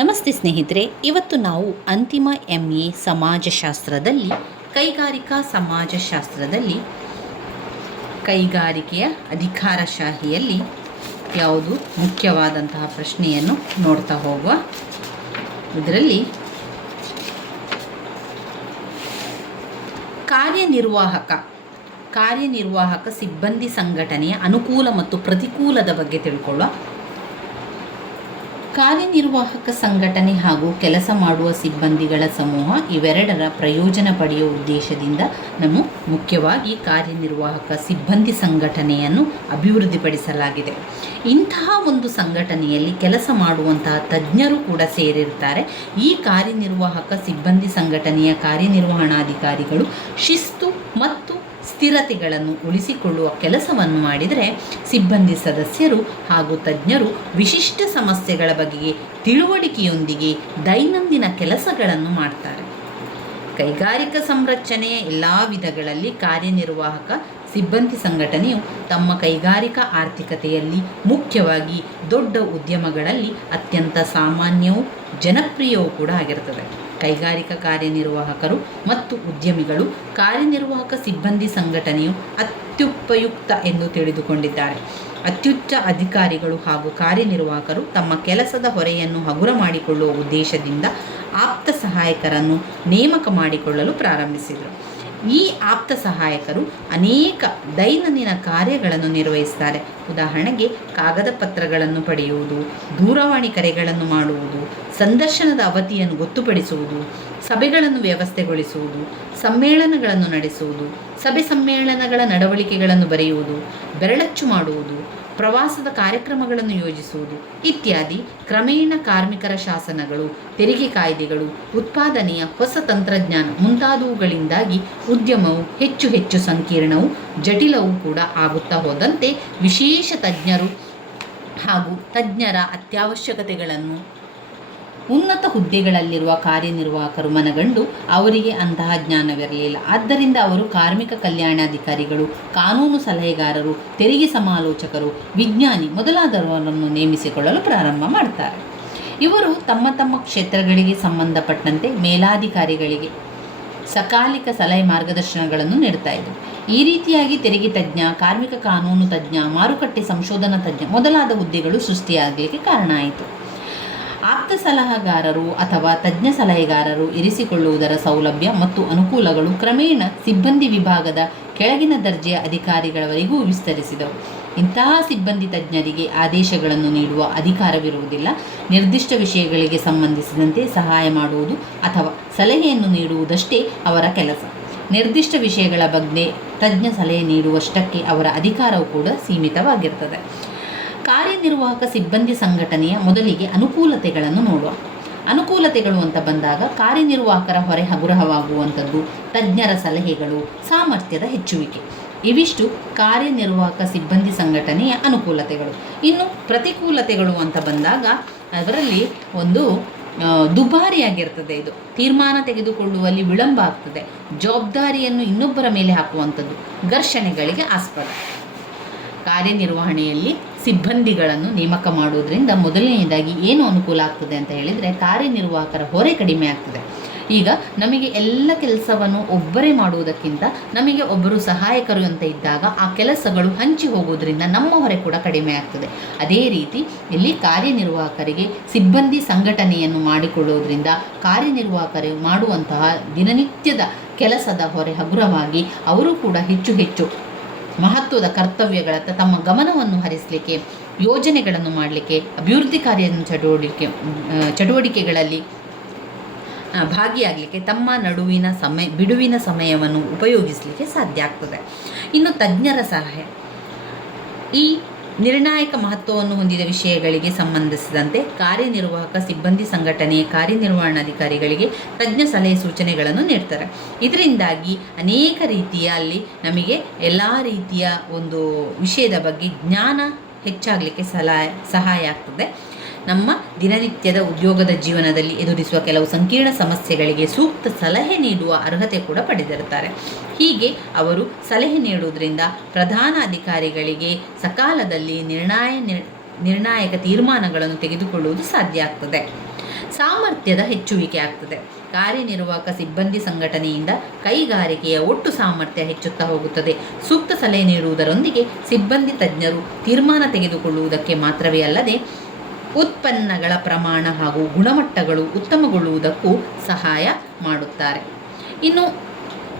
ನಮಸ್ತೆ ಸ್ನೇಹಿತರೆ, ಇವತ್ತು ನಾವು ಅಂತಿಮ MA ಸಮಾಜಶಾಸ್ತ್ರದಲ್ಲಿ ಕೈಗಾರಿಕಾ ಸಮಾಜಶಾಸ್ತ್ರದಲ್ಲಿ ಕೈಗಾರಿಕೆಯ ಅಧಿಕಾರಶಾಹಿಯಲ್ಲಿ ಯಾವುದು ಮುಖ್ಯವಾದಂತಹ ಪ್ರಶ್ನೆಯನ್ನು ನೋಡ್ತಾ ಹೋಗುವ. ಇದರಲ್ಲಿ ಕಾರ್ಯನಿರ್ವಾಹಕ ಸಿಬ್ಬಂದಿ ಸಂಘಟನೆಯ ಅನುಕೂಲ ಮತ್ತು ಪ್ರತಿಕೂಲದ ಬಗ್ಗೆ ತಿಳ್ಕೊಳ್ಳುವ. ಕಾರ್ಯನಿರ್ವಾಹಕ ಸಂಘಟನೆ ಹಾಗೂ ಕೆಲಸ ಮಾಡುವ ಸಿಬ್ಬಂದಿಗಳ ಸಮೂಹ ಇವೆರಡರ ಪ್ರಯೋಜನ ಪಡೆಯುವ ಉದ್ದೇಶದಿಂದ ನಮ್ಮ ಮುಖ್ಯವಾಗಿ ಕಾರ್ಯನಿರ್ವಾಹಕ ಸಿಬ್ಬಂದಿ ಸಂಘಟನೆಯನ್ನು ಅಭಿವೃದ್ಧಿಪಡಿಸಲಾಗಿದೆ. ಇಂತಹ ಒಂದು ಸಂಘಟನೆಯಲ್ಲಿ ಕೆಲಸ ಮಾಡುವಂತಹ ತಜ್ಞರು ಕೂಡ ಸೇರಿರ್ತಾರೆ. ಈ ಕಾರ್ಯನಿರ್ವಾಹಕ ಸಿಬ್ಬಂದಿ ಸಂಘಟನೆಯ ಕಾರ್ಯನಿರ್ವಹಣಾಧಿಕಾರಿಗಳು ಶಿಸ್ತು ಮತ್ತು ಸ್ಥಿರತೆಗಳನ್ನು ಉಳಿಸಿಕೊಳ್ಳುವ ಕೆಲಸವನ್ನು ಮಾಡಿದರೆ, ಸಿಬ್ಬಂದಿ ಸದಸ್ಯರು ಹಾಗೂ ತಜ್ಞರು ವಿಶಿಷ್ಟ ಸಮಸ್ಯೆಗಳ ಬಗೆಗೆ ತಿಳುವಳಿಕೆಯೊಂದಿಗೆ ದೈನಂದಿನ ಕೆಲಸಗಳನ್ನು ಮಾಡ್ತಾರೆ. ಕೈಗಾರಿಕಾ ಸಂರಚನೆಯ ಎಲ್ಲ ವಿಧಗಳಲ್ಲಿ ಕಾರ್ಯನಿರ್ವಾಹಕ ಸಿಬ್ಬಂದಿ ಸಂಘಟನೆಯು ತಮ್ಮ ಕೈಗಾರಿಕಾ ಆರ್ಥಿಕತೆಯಲ್ಲಿ ಮುಖ್ಯವಾಗಿ ದೊಡ್ಡ ಉದ್ಯಮಗಳಲ್ಲಿ ಅತ್ಯಂತ ಸಾಮಾನ್ಯವೂ ಜನಪ್ರಿಯವೂ ಕೂಡ ಆಗಿರುತ್ತದೆ. ಕೈಗಾರಿಕಾ ಕಾರ್ಯನಿರ್ವಾಹಕರು ಮತ್ತು ಉದ್ಯಮಿಗಳು ಕಾರ್ಯನಿರ್ವಾಹಕ ಸಿಬ್ಬಂದಿ ಸಂಘಟನೆಯು ಅತ್ಯುಪಯುಕ್ತ ಎಂದು ತಿಳಿದುಕೊಂಡಿದ್ದಾರೆ. ಅತ್ಯುಚ್ಚ ಅಧಿಕಾರಿಗಳು ಹಾಗೂ ಕಾರ್ಯನಿರ್ವಾಹಕರು ತಮ್ಮ ಕೆಲಸದ ಹೊರೆಯನ್ನು ಹಗುರ ಮಾಡಿಕೊಳ್ಳುವ ಉದ್ದೇಶದಿಂದ ಆಪ್ತ ಸಹಾಯಕರನ್ನು ನೇಮಕ ಮಾಡಿಕೊಳ್ಳಲು ಪ್ರಾರಂಭಿಸಿದರು. ಈ ಆಪ್ತ ಸಹಾಯಕರು ಅನೇಕ ದೈನಂದಿನ ಕಾರ್ಯಗಳನ್ನು ನಿರ್ವಹಿಸುತ್ತಾರೆ. ಉದಾಹರಣೆಗೆ ಕಾಗದ ಪತ್ರಗಳನ್ನು ಪಡೆಯುವುದು, ದೂರವಾಣಿ ಕರೆಗಳನ್ನು ಮಾಡುವುದು, ಸಂದರ್ಶನದ ಅವಧಿಯನ್ನು ಗೊತ್ತುಪಡಿಸುವುದು, ಸಭೆಗಳನ್ನು ವ್ಯವಸ್ಥೆಗೊಳಿಸುವುದು, ಸಮ್ಮೇಳನಗಳನ್ನು ನಡೆಸುವುದು, ಸಭೆ ಸಮ್ಮೇಳನಗಳ ನಡವಳಿಕೆಗಳನ್ನು ಬರೆಯುವುದು, ಬೆರಳಚ್ಚು ಮಾಡುವುದು, ಪ್ರವಾಸದ ಕಾರ್ಯಕ್ರಮಗಳನ್ನು ಯೋಜಿಸುವುದು ಇತ್ಯಾದಿ. ಕ್ರಮೇಣ ಕಾರ್ಮಿಕರ ಶಾಸನಗಳು, ತೆರಿಗೆ ಕಾಯ್ದೆಗಳು, ಉತ್ಪಾದನೆಯ ಹೊಸ ತಂತ್ರಜ್ಞಾನ ಮುಂತಾದವುಗಳಿಂದಾಗಿ ಉದ್ಯಮವು ಹೆಚ್ಚು ಹೆಚ್ಚು ಸಂಕೀರ್ಣವೂ ಜಟಿಲವೂ ಕೂಡ ಆಗುತ್ತಾ ಹೋದಂತೆ ವಿಶೇಷ ತಜ್ಞರು ಹಾಗೂ ತಜ್ಞರ ಅತ್ಯವಶ್ಯಕತೆಗಳನ್ನು ಉನ್ನತ ಹುದ್ದೆಗಳಲ್ಲಿರುವ ಕಾರ್ಯನಿರ್ವಾಹಕರು ಮನಗಂಡು ಅವರಿಗೆ ಅಂತಹ ಜ್ಞಾನವಿರಲಿಲ್ಲ. ಆದ್ದರಿಂದ ಅವರು ಕಾರ್ಮಿಕ ಕಲ್ಯಾಣಾಧಿಕಾರಿಗಳು, ಕಾನೂನು ಸಲಹೆಗಾರರು, ತೆರಿಗೆ ಸಮಾಲೋಚಕರು, ವಿಜ್ಞಾನಿ ಮೊದಲಾದವರನ್ನು ನೇಮಿಸಿಕೊಳ್ಳಲು ಪ್ರಾರಂಭ ಮಾಡ್ತಾರೆ. ಇವರು ತಮ್ಮ ತಮ್ಮ ಕ್ಷೇತ್ರಗಳಿಗೆ ಸಂಬಂಧಪಟ್ಟಂತೆ ಮೇಲಾಧಿಕಾರಿಗಳಿಗೆ ಸಕಾಲಿಕ ಸಲಹೆ ಮಾರ್ಗದರ್ಶನಗಳನ್ನು ನೀಡ್ತಾ ಇದ್ದರು. ಈ ರೀತಿಯಾಗಿ ತೆರಿಗೆ ತಜ್ಞ, ಕಾರ್ಮಿಕ ಕಾನೂನು ತಜ್ಞ, ಮಾರುಕಟ್ಟೆ ಸಂಶೋಧನಾ ತಜ್ಞ ಮೊದಲಾದ ಹುದ್ದೆಗಳು ಸೃಷ್ಟಿಯಾಗಲಿಕ್ಕೆ ಕಾರಣ ಆಯಿತು. ಆಪ್ತ ಸಲಹೆಗಾರರು ಅಥವಾ ತಜ್ಞ ಸಲಹೆಗಾರರು ಇರಿಸಿಕೊಳ್ಳುವುದರ ಸೌಲಭ್ಯ ಮತ್ತು ಅನುಕೂಲಗಳು ಕ್ರಮೇಣ ಸಿಬ್ಬಂದಿ ವಿಭಾಗದ ಕೆಳಗಿನ ದರ್ಜೆಯ ಅಧಿಕಾರಿಗಳವರೆಗೂ ವಿಸ್ತರಿಸಿದವು. ಇಂತಹ ಸಿಬ್ಬಂದಿ ತಜ್ಞರಿಗೆ ಆದೇಶಗಳನ್ನು ನೀಡುವ ಅಧಿಕಾರವಿರುವುದಿಲ್ಲ. ನಿರ್ದಿಷ್ಟ ವಿಷಯಗಳಿಗೆ ಸಂಬಂಧಿಸಿದಂತೆ ಸಹಾಯ ಮಾಡುವುದು ಅಥವಾ ಸಲಹೆಯನ್ನು ನೀಡುವುದಷ್ಟೇ ಅವರ ಕೆಲಸ. ನಿರ್ದಿಷ್ಟ ವಿಷಯಗಳ ಬಗ್ಗೆ ತಜ್ಞ ಸಲಹೆ ನೀಡುವಷ್ಟಕ್ಕೆ ಅವರ ಅಧಿಕಾರವು ಕೂಡ ಸೀಮಿತವಾಗಿರ್ತದೆ. ಕಾರ್ಯನಿರ್ವಾಹಕ ಸಿಬ್ಬಂದಿ ಸಂಘಟನೆಯ ಮೊದಲಿಗೆ ಅನುಕೂಲತೆಗಳನ್ನು ನೋಡುವ. ಅನುಕೂಲತೆಗಳು ಅಂತ ಬಂದಾಗ ಕಾರ್ಯನಿರ್ವಾಹಕರ ಹೊರೆ ಹಗುರವಾಗುವಂಥದ್ದು, ತಜ್ಞರ ಸಲಹೆಗಳು, ಸಾಮರ್ಥ್ಯದ ಹೆಚ್ಚುವಿಕೆ ಇವಿಷ್ಟು ಕಾರ್ಯನಿರ್ವಾಹಕ ಸಿಬ್ಬಂದಿ ಸಂಘಟನೆಯ ಅನುಕೂಲತೆಗಳು. ಇನ್ನು ಪ್ರತಿಕೂಲತೆಗಳು ಅಂತ ಬಂದಾಗ ಅದರಲ್ಲಿ ಒಂದು ದುಬಾರಿಯಾಗಿರ್ತದೆ. ಇದು ತೀರ್ಮಾನ ತೆಗೆದುಕೊಳ್ಳುವಲ್ಲಿ ವಿಳಂಬ ಆಗ್ತದೆ, ಜವಾಬ್ದಾರಿಯನ್ನು ಇನ್ನೊಬ್ಬರ ಮೇಲೆ ಹಾಕುವಂಥದ್ದು, ಘರ್ಷಣೆಗಳಿಗೆ ಆಸ್ಪದ. ಕಾರ್ಯನಿರ್ವಹಣೆಯಲ್ಲಿ ಸಿಬ್ಬಂದಿಗಳನ್ನು ನೇಮಕ ಮಾಡುವುದರಿಂದ ಮೊದಲನೆಯದಾಗಿ ಏನು ಅನುಕೂಲ ಆಗ್ತದೆ ಅಂತ ಹೇಳಿದರೆ, ಕಾರ್ಯನಿರ್ವಾಹಕರ ಹೊರೆ ಕಡಿಮೆ ಆಗ್ತದೆ. ಈಗ ನಮಗೆ ಎಲ್ಲ ಕೆಲಸವನ್ನು ಒಬ್ಬರೇ ಮಾಡುವುದಕ್ಕಿಂತ ನಮಗೆ ಒಬ್ಬರು ಸಹಾಯಕರು ಅಂತ ಇದ್ದಾಗ ಆ ಕೆಲಸಗಳು ಹಂಚಿ ಹೋಗುವುದರಿಂದ ನಮ್ಮ ಹೊರೆ ಕೂಡ ಕಡಿಮೆ ಆಗ್ತದೆ. ಅದೇ ರೀತಿ ಇಲ್ಲಿ ಕಾರ್ಯನಿರ್ವಾಹಕರಿಗೆ ಸಿಬ್ಬಂದಿ ಸಂಘಟನೆಯನ್ನು ಮಾಡಿಕೊಳ್ಳುವುದರಿಂದ ಕಾರ್ಯನಿರ್ವಾಹಕರು ಮಾಡುವಂತಹ ದಿನನಿತ್ಯದ ಕೆಲಸದ ಹೊರೆ ಹಗುರವಾಗಿ ಅವರು ಕೂಡ ಹೆಚ್ಚು ಹೆಚ್ಚು ಮಹತ್ವದ ಕರ್ತವ್ಯಗಳತ್ತ ತಮ್ಮ ಗಮನವನ್ನು ಹರಿಸಲಿಕ್ಕೆ, ಯೋಜನೆಗಳನ್ನು ಮಾಡಲಿಕ್ಕೆ, ಅಭಿವೃದ್ಧಿ ಕಾರ್ಯ ಚಟುವಟಿಕೆಗಳಲ್ಲಿ ಭಾಗಿಯಾಗಲಿಕ್ಕೆ ತಮ್ಮ ಬಿಡುವಿನ ಸಮಯವನ್ನು ಉಪಯೋಗಿಸಲಿಕ್ಕೆ ಸಾಧ್ಯ ಆಗ್ತದೆ. ಇನ್ನು ತಜ್ಞರ ಸಲಹೆ ಈ ನಿರ್ಣಾಯಕ ಮಹತ್ವವನ್ನು ಹೊಂದಿದ ವಿಷಯಗಳಿಗೆ ಸಂಬಂಧಿಸಿದಂತೆ ಕಾರ್ಯನಿರ್ವಾಹಕ ಸಿಬ್ಬಂದಿ ಸಂಘಟನೆಯ ಕಾರ್ಯನಿರ್ವಹಣಾಧಿಕಾರಿಗಳಿಗೆ ತಜ್ಞ ಸಲಹೆ ಸೂಚನೆಗಳನ್ನು ನೀಡ್ತಾರೆ. ಇದರಿಂದಾಗಿ ಅನೇಕ ರೀತಿಯಲ್ಲಿ ನಮಗೆ ಎಲ್ಲ ರೀತಿಯ ಒಂದು ವಿಷಯದ ಬಗ್ಗೆ ಜ್ಞಾನ ಹೆಚ್ಚಾಗಲಿಕ್ಕೆ ಸಹಾಯ ಆಗ್ತದೆ. ನಮ್ಮ ದಿನನಿತ್ಯದ ಉದ್ಯೋಗದ ಜೀವನದಲ್ಲಿ ಎದುರಿಸುವ ಕೆಲವು ಸಂಕೀರ್ಣ ಸಮಸ್ಯೆಗಳಿಗೆ ಸೂಕ್ತ ಸಲಹೆ ನೀಡುವ ಅರ್ಹತೆ ಕೂಡ ಪಡೆದಿರುತ್ತಾರೆ. ಹೀಗೆ ಅವರು ಸಲಹೆ ನೀಡುವುದರಿಂದ ಪ್ರಧಾನ ಅಧಿಕಾರಿಗಳಿಗೆ ಸಕಾಲದಲ್ಲಿ ನಿರ್ಣಾಯಕ ತೀರ್ಮಾನಗಳನ್ನು ತೆಗೆದುಕೊಳ್ಳುವುದು ಸಾಧ್ಯ ಆಗ್ತದೆ. ಸಾಮರ್ಥ್ಯದ ಹೆಚ್ಚುವಿಕೆ ಆಗ್ತದೆ. ಕಾರ್ಯನಿರ್ವಾಹಕ ಸಿಬ್ಬಂದಿ ಸಂಘಟನೆಯಿಂದ ಕೈಗಾರಿಕೆಯ ಒಟ್ಟು ಸಾಮರ್ಥ್ಯ ಹೆಚ್ಚುತ್ತಾ ಹೋಗುತ್ತದೆ. ಸೂಕ್ತ ಸಲಹೆ ನೀಡುವುದರೊಂದಿಗೆ ಸಿಬ್ಬಂದಿ ತಜ್ಞರು ತೀರ್ಮಾನ ತೆಗೆದುಕೊಳ್ಳುವುದಕ್ಕೆ ಮಾತ್ರವೇ ಅಲ್ಲದೆ ಉತ್ಪನ್ನಗಳ ಪ್ರಮಾಣ ಹಾಗೂ ಗುಣಮಟ್ಟಗಳು ಉತ್ತಮಗೊಳ್ಳುವುದಕ್ಕೂ ಸಹಾಯ ಮಾಡುತ್ತಾರೆ. ಇನ್ನು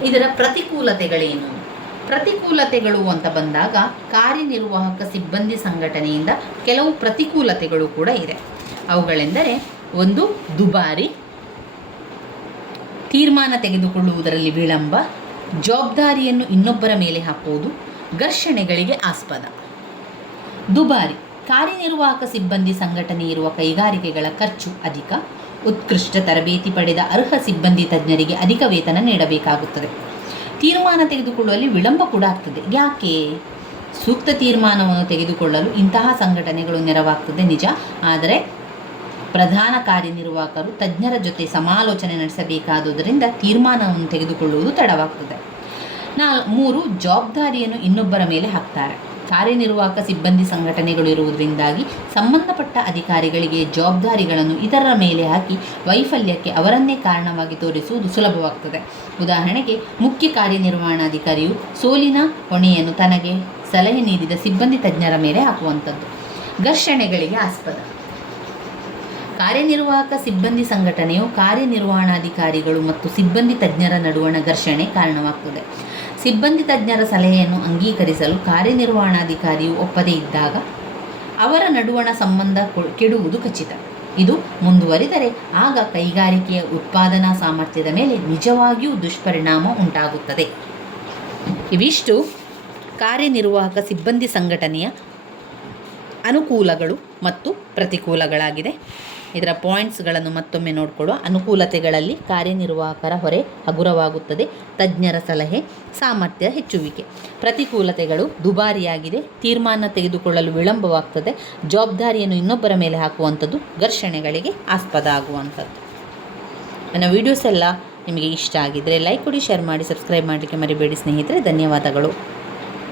ಇದರ ಪ್ರತಿಕೂಲತೆಗಳೇನು? ಪ್ರತಿಕೂಲತೆಗಳು ಅಂತ ಬಂದಾಗ ಕಾರ್ಯನಿರ್ವಾಹಕ ಸಿಬ್ಬಂದಿ ಸಂಘಟನೆಯಿಂದ ಕೆಲವು ಪ್ರತಿಕೂಲತೆಗಳು ಕೂಡ ಇದೆ. ಅವುಗಳೆಂದರೆ, ಒಂದು, ದುಬಾರಿ, ತೀರ್ಮಾನ ತೆಗೆದುಕೊಳ್ಳುವುದರಲ್ಲಿ ವಿಳಂಬ, ಜವಾಬ್ದಾರಿಯನ್ನು ಇನ್ನೊಬ್ಬರ ಮೇಲೆ ಹಾಕುವುದು, ಘರ್ಷಣೆಗಳಿಗೆ ಆಸ್ಪದ. ದುಬಾರಿ: ಕಾರ್ಯನಿರ್ವಾಹಕ ಸಿಬ್ಬಂದಿ ಸಂಘಟನೆ ಇರುವ ಕೈಗಾರಿಕೆಗಳ ಖರ್ಚು ಅಧಿಕ. ಉತ್ಕೃಷ್ಟ ತರಬೇತಿ ಪಡೆದ ಅರ್ಹ ಸಿಬ್ಬಂದಿ ತಜ್ಞರಿಗೆ ಅಧಿಕ ವೇತನ ನೀಡಬೇಕಾಗುತ್ತದೆ. ತೀರ್ಮಾನ ತೆಗೆದುಕೊಳ್ಳುವಲ್ಲಿ ವಿಳಂಬ ಕೂಡ ಆಗ್ತದೆ. ಯಾಕೆ? ಸೂಕ್ತ ತೀರ್ಮಾನವನ್ನು ತೆಗೆದುಕೊಳ್ಳಲು ಇಂತಹ ಸಂಘಟನೆಗಳು ನೆರವಾಗ್ತದೆ ನಿಜ, ಆದರೆ ಪ್ರಧಾನ ಕಾರ್ಯನಿರ್ವಾಹಕರು ತಜ್ಞರ ಜೊತೆ ಸಮಾಲೋಚನೆ ನಡೆಸಬೇಕಾದುದರಿಂದ ತೀರ್ಮಾನವನ್ನು ತೆಗೆದುಕೊಳ್ಳುವುದು ತಡವಾಗ್ತದೆ. 3, ಜವಾಬ್ದಾರಿಯನ್ನು ಇನ್ನೊಬ್ಬರ ಮೇಲೆ ಹಾಕ್ತಾರೆ. ಕಾರ್ಯನಿರ್ವಾಹಕ ಸಿಬ್ಬಂದಿ ಸಂಘಟನೆಗಳು ಇರುವುದರಿಂದಾಗಿ ಸಂಬಂಧಪಟ್ಟ ಅಧಿಕಾರಿಗಳಿಗೆ ಜವಾಬ್ದಾರಿಗಳನ್ನು ಇತರರ ಮೇಲೆ ಹಾಕಿ ವೈಫಲ್ಯಕ್ಕೆ ಅವರನ್ನೇ ಕಾರಣವಾಗಿ ತೋರಿಸುವುದು ಸುಲಭವಾಗ್ತದೆ. ಉದಾಹರಣೆಗೆ, ಮುಖ್ಯ ಕಾರ್ಯನಿರ್ವಹಣಾಧಿಕಾರಿಯು ಸೋಲಿನ ಹೊಣೆಯನ್ನು ತನಗೆ ಸಲಹೆ ನೀಡಿದ ಸಿಬ್ಬಂದಿ ತಜ್ಞರ ಮೇಲೆ ಹಾಕುವಂಥದ್ದು. ಘರ್ಷಣೆಗಳಿಗೆ ಆಸ್ಪದ: ಕಾರ್ಯನಿರ್ವಾಹಕ ಸಿಬ್ಬಂದಿ ಸಂಘಟನೆಯು ಕಾರ್ಯನಿರ್ವಹಣಾಧಿಕಾರಿಗಳು ಮತ್ತು ಸಿಬ್ಬಂದಿ ತಜ್ಞರ ನಡುವಣ ಘರ್ಷಣೆ ಕಾರಣವಾಗ್ತದೆ. ಸಿಬ್ಬಂದಿ ತಜ್ಞರ ಸಲಹೆಯನ್ನು ಅಂಗೀಕರಿಸಲು ಕಾರ್ಯನಿರ್ವಹಣಾಧಿಕಾರಿಯು ಒಪ್ಪದೇ ಇದ್ದಾಗ ಅವರ ನಡುವಣ ಸಂಬಂಧ ಕೆಡುವುದು ಖಚಿತ. ಇದು ಮುಂದುವರಿದರೆ ಆಗ ಕೈಗಾರಿಕೆಯ ಉತ್ಪಾದನಾ ಸಾಮರ್ಥ್ಯದ ಮೇಲೆ ನಿಜವಾಗಿಯೂ ದುಷ್ಪರಿಣಾಮ ಉಂಟಾಗುತ್ತದೆ. ಇವಿಷ್ಟು ಕಾರ್ಯನಿರ್ವಾಹಕ ಸಿಬ್ಬಂದಿ ಸಂಘಟನೆಯ ಅನುಕೂಲಗಳು ಮತ್ತು ಪ್ರತಿಕೂಲಗಳಾಗಿದೆ. ಇದರ ಪಾಯಿಂಟ್ಸ್ಗಳನ್ನು ಮತ್ತೊಮ್ಮೆ ನೋಡಿಕೊಳ್ಳುವ. ಅನುಕೂಲತೆಗಳಲ್ಲಿ ಕಾರ್ಯನಿರ್ವಾಹಕರ ಹೊರೆ ಹಗುರವಾಗುತ್ತದೆ, ತಜ್ಞರ ಸಲಹೆ, ಸಾಮರ್ಥ್ಯ ಹೆಚ್ಚುವಿಕೆ. ಪ್ರತಿಕೂಲತೆಗಳು ದುಬಾರಿಯಾಗಿದೆ, ತೀರ್ಮಾನ ತೆಗೆದುಕೊಳ್ಳಲು ವಿಳಂಬವಾಗ್ತದೆ, ಜವಾಬ್ದಾರಿಯನ್ನು ಇನ್ನೊಬ್ಬರ ಮೇಲೆ ಹಾಕುವಂಥದ್ದು, ಘರ್ಷಣೆಗಳಿಗೆ ಆಸ್ಪದ ಆಗುವಂಥದ್ದು. ನನ್ನ ವೀಡಿಯೋಸ್ ಎಲ್ಲ ನಿಮಗೆ ಇಷ್ಟ ಆಗಿದ್ದರೆ ಲೈಕ್ ಕೊಡಿ, ಶೇರ್ ಮಾಡಿ, ಸಬ್ಸ್ಕ್ರೈಬ್ ಮಾಡಲಿಕ್ಕೆ ಮರಿಬೇಡಿ ಸ್ನೇಹಿತರೆ. ಧನ್ಯವಾದಗಳು.